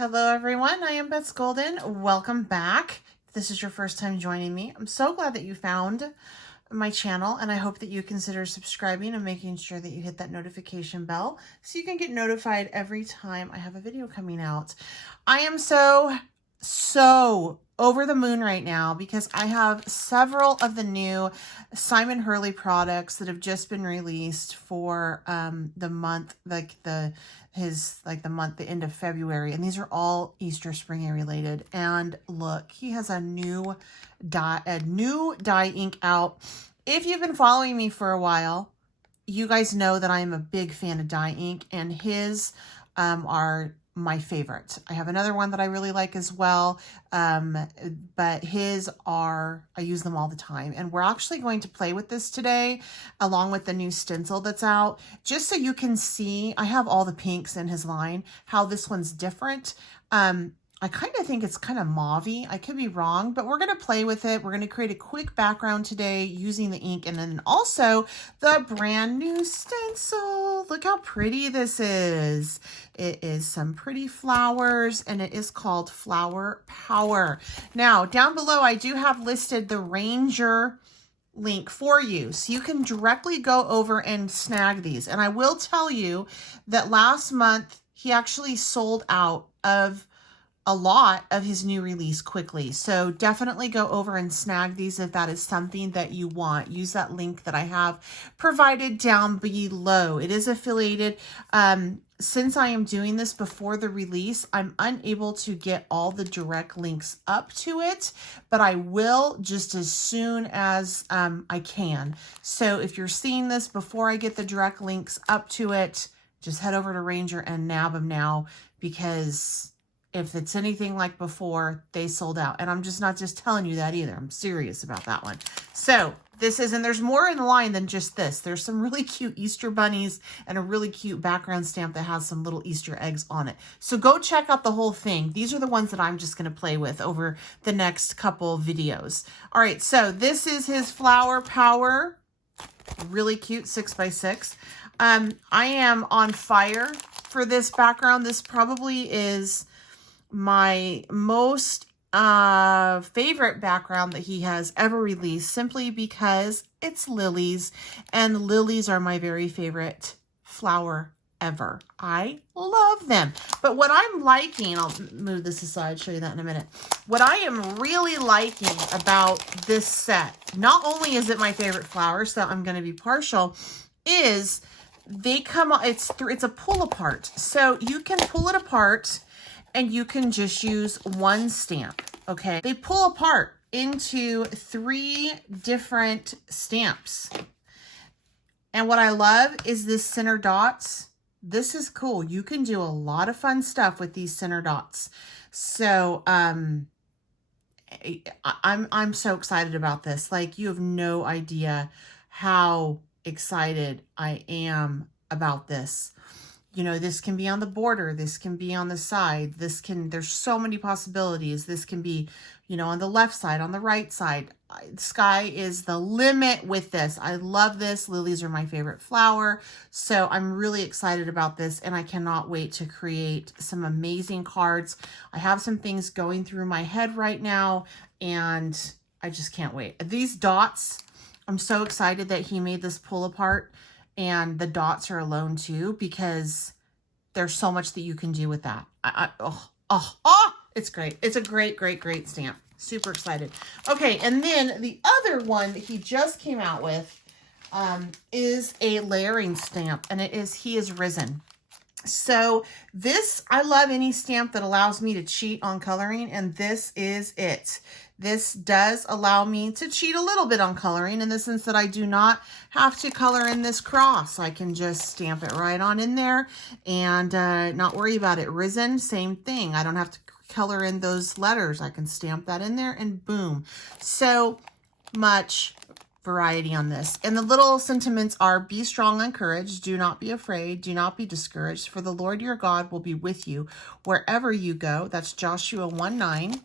Hello everyone, I am Beth Golden. Welcome back. If this is your first time joining me, I'm so glad that you found my channel, and I hope that you consider subscribing and making sure that you hit that notification bell so you can get notified every time I have a video coming out. I am so over the moon right now because I have several of the new Simon Hurley products that have just been released for the month, the end of February, and these are all Easter springy related. And look, he has a new dye ink out. If you've been following me for a while, you guys know that I am a big fan of dye ink, and his are my favorite. I have another one that I really like as well, but his are, I use them all the time. And we're actually going to play with this today along with the new stencil that's out, just so you can see. I have all the pinks in his line, how this one's different. I kind of think it's kind of mauve-y. I could be wrong, but we're going to play with it. We're going to create a quick background today using the ink, and then also the brand new stencil. Look how pretty this is. It is some pretty flowers, and it is called Flower Power. Now, down below, I do have listed the Reinkers link for you, so you can directly go over and snag these. And I will tell you that last month, he actually sold out of a lot of his new release quickly. So definitely go over and snag these if that is something that you want. Use that link that I have provided down below. It is affiliated. Since I am doing this before the release, I'm unable to get all the direct links up to it, but I will just as soon as I can. So if you're seeing this before I get the direct links up to it, just head over to Reinkers and nab them now, because if it's anything like before, they sold out. And I'm just not just telling you that either. I'm serious about that one. So this is, and there's more in the line than just this. There's some really cute Easter bunnies and a really cute background stamp that has some little Easter eggs on it. So go check out the whole thing. These are the ones that I'm just going to play with over the next couple videos. All right, so this is his Flower Power. Really cute 6x6. I am on fire for this background. This probably is my most favorite background that he has ever released, simply because it's lilies, and lilies are my very favorite flower ever. I love them. But what I'm liking, I'll move this aside, show you that in a minute. What I am really liking about this set, not only is it my favorite flower, so I'm going to be partial, is they come, it's a pull apart. So you can pull it apart and you can just use one stamp, okay? They pull apart into 3 different stamps. And what I love is this center dots. This is cool. You can do a lot of fun stuff with these center dots. So I'm so excited about this. Like, you have no idea how excited I am about this. You know, this can be on the border, this can be on the side, there's so many possibilities. This can be, you know, on the left side, on the right side. Sky is the limit with this. I love this. Lilies are my favorite flower. So I'm really excited about this, and I cannot wait to create some amazing cards. I have some things going through my head right now, and I just can't wait. These dots, I'm so excited that he made this pull apart. And the dots are alone too, because there's so much that you can do with that. It's great. It's a great stamp. Super excited. Okay, and then the other one that he just came out with is a layering stamp, and it is He Is Risen. So this, I love any stamp that allows me to cheat on coloring, and this is it. This does allow me to cheat a little bit on coloring, in the sense that I do not have to color in this cross. I can just stamp it right on in there and not worry about it. Risen, same thing. I don't have to color in those letters. I can stamp that in there and boom. So much variety on this. And the little sentiments are: be strong and courage, do not be afraid, do not be discouraged, for the Lord your God will be with you wherever you go. That's Joshua 1:9.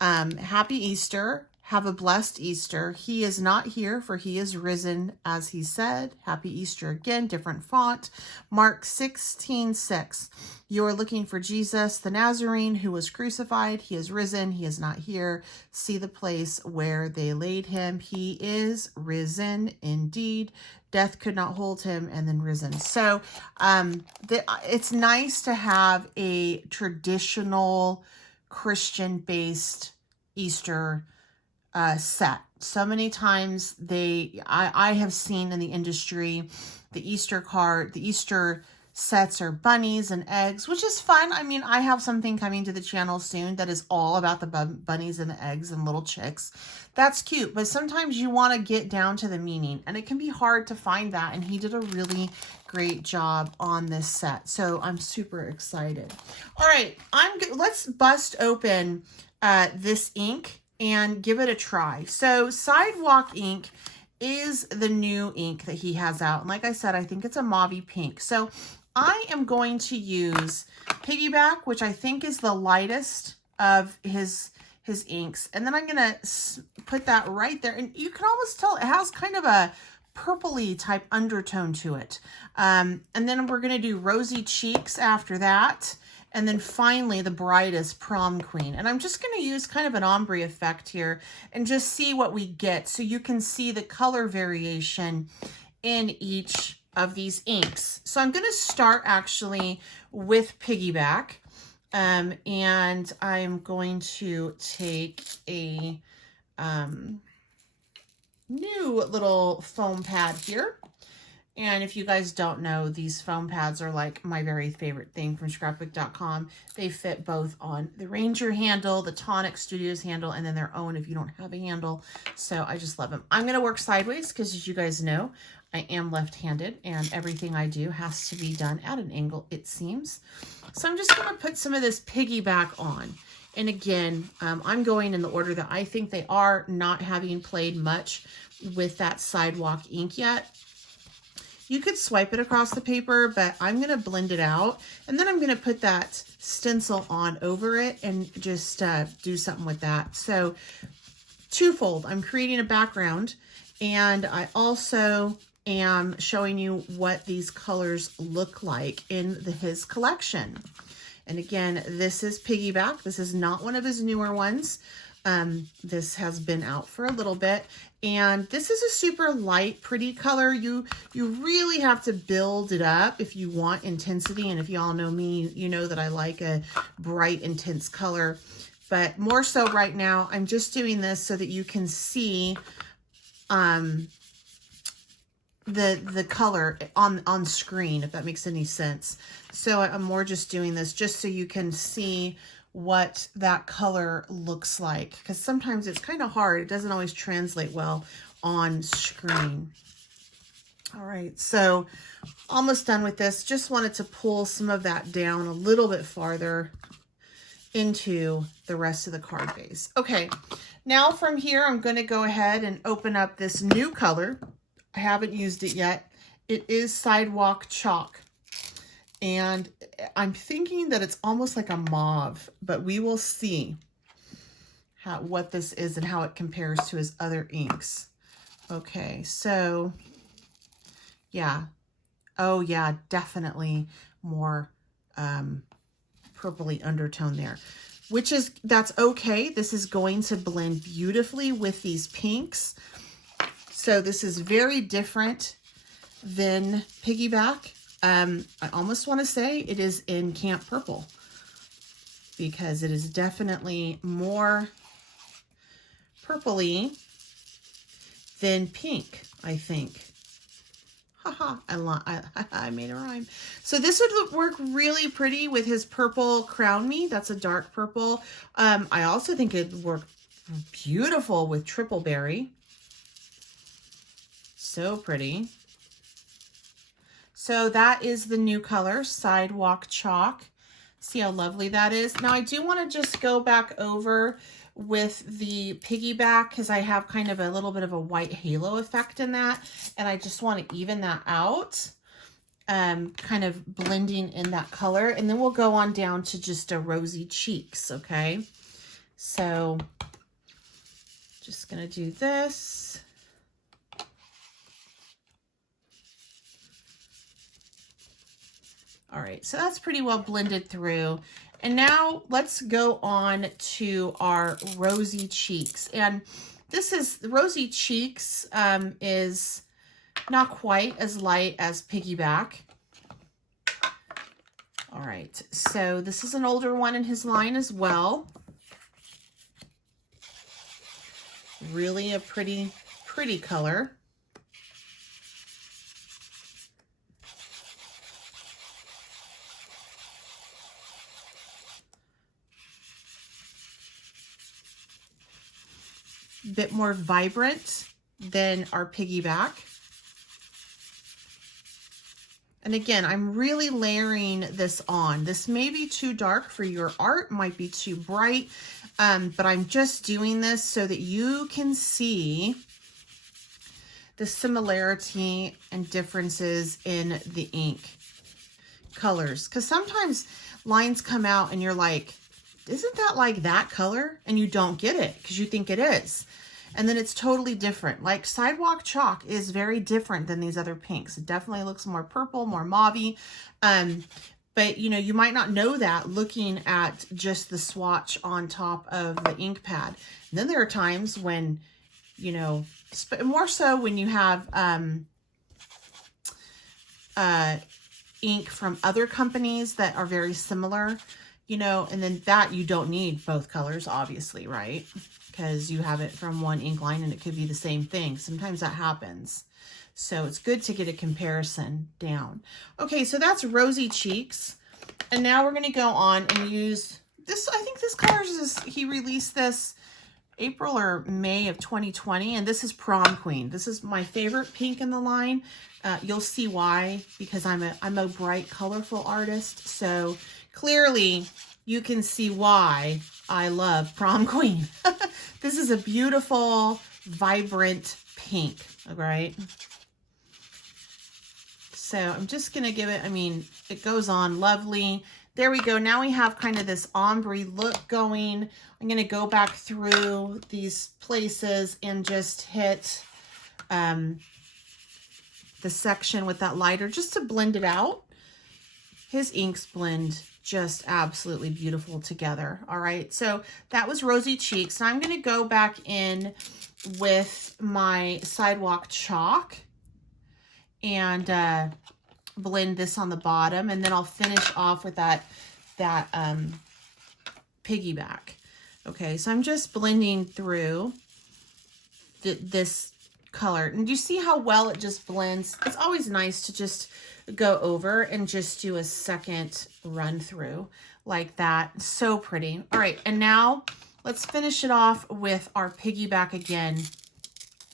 Happy Easter, Have a blessed Easter. He is not here, for he is risen, as he said. Happy Easter again, different font. Mark 16:6. You are looking for Jesus, the Nazarene, who was crucified. He is risen. He is not here. See the place where they laid him. He is risen indeed. Death could not hold him, and then risen. So it's nice to have a traditional Christian-based Easter set. So many times I have seen in the industry, the Easter sets are bunnies and eggs, which is fun. I mean, I have something coming to the channel soon that is all about the bunnies and the eggs and little chicks. That's cute, but sometimes you want to get down to the meaning, and it can be hard to find that, and he did a really great job on this set. So I'm super excited. All right, let's bust open this ink and give it a try. So Sidewalk Ink is the new ink that he has out. And like I said, I think it's a mauve pink. So I am going to use Piggyback, which I think is the lightest of his inks. And then I'm going to put that right there. And you can almost tell it has kind of a purpley type undertone to it. And then we're going to do Rosy Cheeks after that. And then finally, the brightest, Prom Queen. And I'm just going to use kind of an ombre effect here and just see what we get, so you can see the color variation in each of these inks. So I'm going to start actually with Piggyback. And I'm going to take a new little foam pad here. And if you guys don't know, these foam pads are like my very favorite thing from scrapbook.com. They fit both on the Ranger handle, the Tonic Studios handle, and then their own if you don't have a handle. So I just love them. I'm going to work sideways because, as you guys know, I am left-handed, and everything I do has to be done at an angle, it seems. So I'm just going to put some of this Piggyback on. And again, I'm going in the order that I think they are, not having played much with that Sidewalk ink yet. You could swipe it across the paper, but I'm going to blend it out. And then I'm going to put that stencil on over it and just do something with that. So twofold, I'm creating a background, and I also am showing you what these colors look like in his collection. And again, this is Piggyback. This is not one of his newer ones. This has been out for a little bit, and this is a super light, pretty color. You really have to build it up if you want intensity, and if you all know me, you know that I like a bright, intense color. But more so right now, I'm just doing this so that you can see the color on screen, if that makes any sense. So I'm more just doing this just so you can see what that color looks like, because sometimes it's kind of hard. It doesn't always translate well on screen. All right, so almost done with this. Just wanted to pull some of that down a little bit farther into the rest of the card base. Okay, now from here, I'm going to go ahead and open up this new color. I haven't used it yet. It is Sidewalk Chalk. And I'm thinking that it's almost like a mauve, but we will see what this is and how it compares to his other inks. Okay, so yeah. Oh yeah, definitely more purpley undertone there, that's okay. This is going to blend beautifully with these pinks. So this is very different than Piggyback. I almost want to say it is in Camp Purple, because it is definitely more purpley than pink, I think. Haha, I made a rhyme. So this would work really pretty with his purple Crown Me. That's a dark purple. I also think it'd work beautiful with Triple Berry. So pretty. So that is the new color, Sidewalk Chalk. See how lovely that is? Now I do want to just go back over with the Piggyback, because I have kind of a little bit of a white halo effect in that, and I just want to even that out, kind of blending in that color. And then we'll go on down to just a Rosy Cheeks, okay? So Just gonna do this. All right, so that's pretty well blended through. And now let's go on to our Rosy Cheeks. And this is, Rosy Cheeks is not quite as light as Piggyback. All right, so this is an older one in his line as well. Really a pretty color. Bit more vibrant than our Piggyback. And again, I'm really layering this on. This may be too dark for your art, might be too bright, but I'm just doing this so that you can see the similarity and differences in the ink colors. Because sometimes lines come out and you're like, isn't that like that color? And you don't get it because you think it is. And then it's totally different. Like Sidewalk Chalk is very different than these other pinks. It definitely looks more purple, more mauvey. But you know, you might not know that looking at just the swatch on top of the ink pad. And then there are times when, you know, more so when you have ink from other companies that are very similar, you know, and then that you don't need both colors, obviously, right? Because you have it from one ink line and it could be the same thing. Sometimes that happens. So it's good to get a comparison down. Okay, so that's Rosy Cheeks. And now we're gonna go on and use this. I think this color is, he released this April or May of 2020, and this is Prom Queen. This is my favorite pink in the line. You'll see why, because I'm a bright, colorful artist. So clearly you can see why I love Prom Queen. This is a beautiful, vibrant pink, all right? So I'm just gonna give it, I mean, it goes on lovely. There we go. Now we have kind of this ombre look going. I'm gonna go back through these places and just hit the section with that lighter just to blend it out. His inks blend just absolutely beautiful together. All right, so that was Rosy Cheeks. Now I'm going to go back in with my Sidewalk Chalk and blend this on the bottom, and then I'll finish off with that Piggyback. Okay, so I'm just blending through this color, and do you see how well it just blends? It's always nice to just go over and just do a second run through like that. So pretty. All right, and now let's finish it off with our Piggyback again,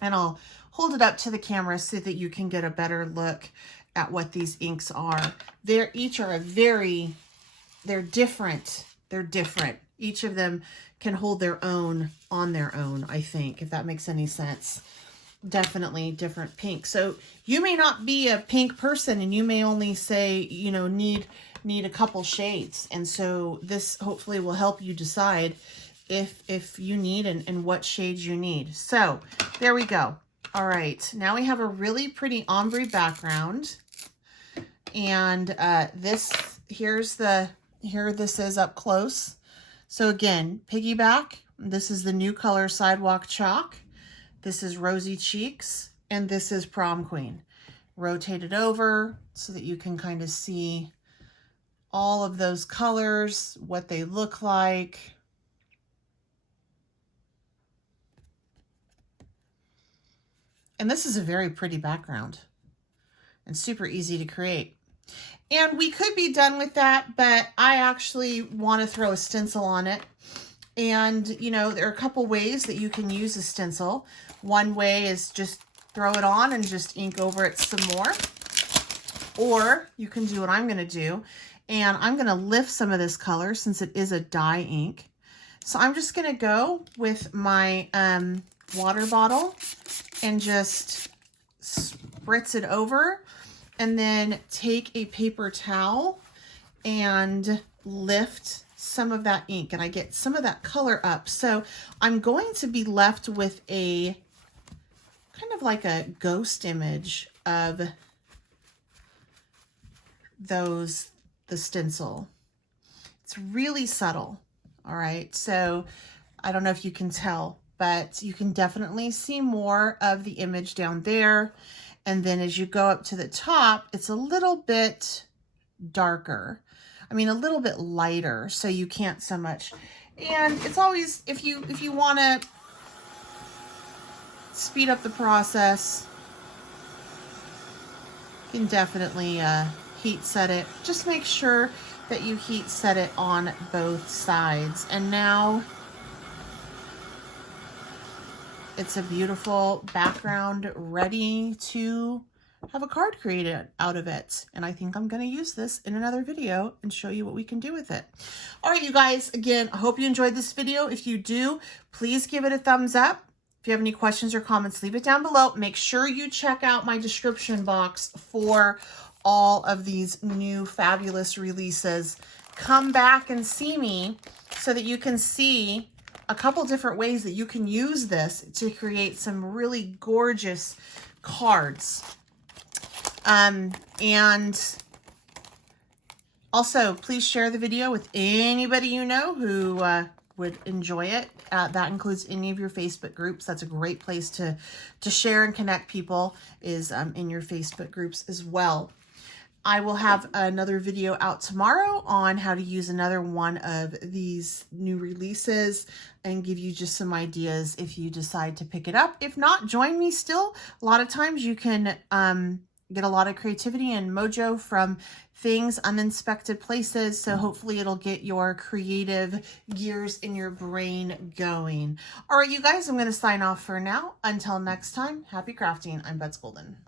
and I'll hold it up to the camera so that you can get a better look at what these inks are. They're each are they're different. They're different. Each of them can hold their own on their own, I think, if that makes any sense. Definitely different pink. So you may not be a pink person and you may only say, you know, need a couple shades. And so this hopefully will help you decide if you need and what shades you need. So there we go. All right, now we have a really pretty ombre background. And here this is up close. So again, Piggyback, this is the new color Sidewalk Chalk. This is Rosy Cheeks, and this is Prom Queen. Rotate it over so that you can kind of see all of those colors, what they look like. And this is a very pretty background and super easy to create. And we could be done with that, but I actually want to throw a stencil on it. And, you know, there are a couple ways that you can use a stencil. One way is just throw it on and just ink over it some more. Or you can do what I'm going to do. And I'm going to lift some of this color since it is a dye ink. So I'm just going to go with my water bottle and just spritz it over. And then take a paper towel and lift some of that ink and I get some of that color up. So I'm going to be left with a kind of like a ghost image of the stencil. It's really subtle. All right, so I don't know if you can tell, but you can definitely see more of the image down there. And then as you go up to the top, it's a little bit darker. I mean, a little bit lighter, so you can't so much. And it's always, if you want to speed up the process, you can definitely heat set it. Just make sure that you heat set it on both sides. And now it's a beautiful background ready to have a card created out of it. And I think I'm going to use this in another video and show you what we can do with it. All right, you guys, again, I hope you enjoyed this video. If you do, please give it a thumbs up. If you have any questions or comments, leave it down below. Make sure you check out my description box for all of these new fabulous releases. Come back and see me so that you can see a couple different ways that you can use this to create some really gorgeous cards. And also, please share the video with anybody you know who would enjoy it. That includes any of your Facebook groups. That's a great place to share and connect people, is in your Facebook groups as well. I will have another video out tomorrow on how to use another one of these new releases and give you just some ideas if you decide to pick it up. If not, join me still. A lot of times you can get a lot of creativity and mojo from things, uninspected places. So hopefully it'll get your creative gears in your brain going. All right, you guys, I'm going to sign off for now. Until next time, happy crafting. I'm Betsy Golden.